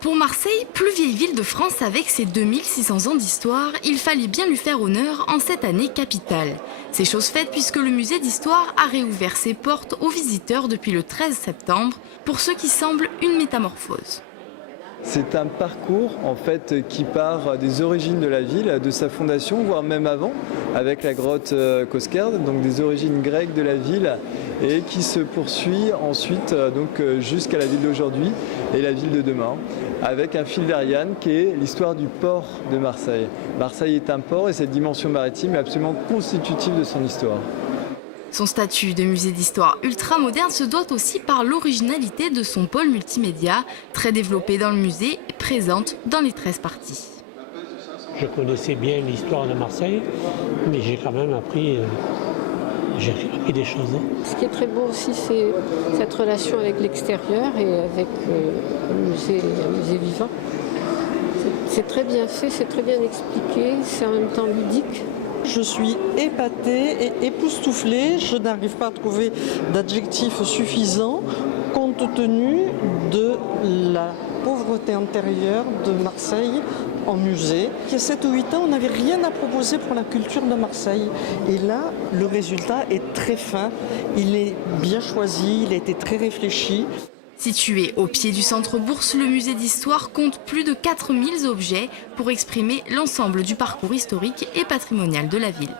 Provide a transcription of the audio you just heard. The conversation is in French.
Pour Marseille, plus vieille ville de France avec ses 2600 ans d'histoire, il fallait bien lui faire honneur en cette année capitale. C'est chose faite puisque le musée d'histoire a réouvert ses portes aux visiteurs depuis le 13 septembre, pour ce qui semble une métamorphose. C'est un parcours en fait qui part des origines de la ville, de sa fondation, voire même avant, avec la grotte Cosquer, donc des origines grecques de la ville, et qui se poursuit ensuite jusqu'à la ville d'aujourd'hui et la ville de demain, avec un fil d'Ariane qui est l'histoire du port de Marseille. Marseille est un port et cette dimension maritime est absolument constitutive de son histoire. Son statut de musée d'histoire ultra-moderne se dote aussi par l'originalité de son pôle multimédia, très développé dans le musée et présente dans les 13 parties. Je connaissais bien l'histoire de Marseille, mais j'ai quand même appris des choses. Ce qui est très beau aussi, c'est cette relation avec l'extérieur et avec un musée vivant. C'est très bien fait, c'est très bien expliqué, c'est en même temps ludique. Je suis épatée et époustouflée. Je n'arrive pas à trouver d'adjectif suffisant compte tenu de la pauvreté intérieure de Marseille en musée. Il y a 7 ou 8 ans, on n'avait rien à proposer pour la culture de Marseille. Et là, le résultat est très fin. Il est bien choisi, il a été très réfléchi. Situé au pied du centre Bourse, le musée d'histoire compte plus de 4000 objets pour exprimer l'ensemble du parcours historique et patrimonial de la ville.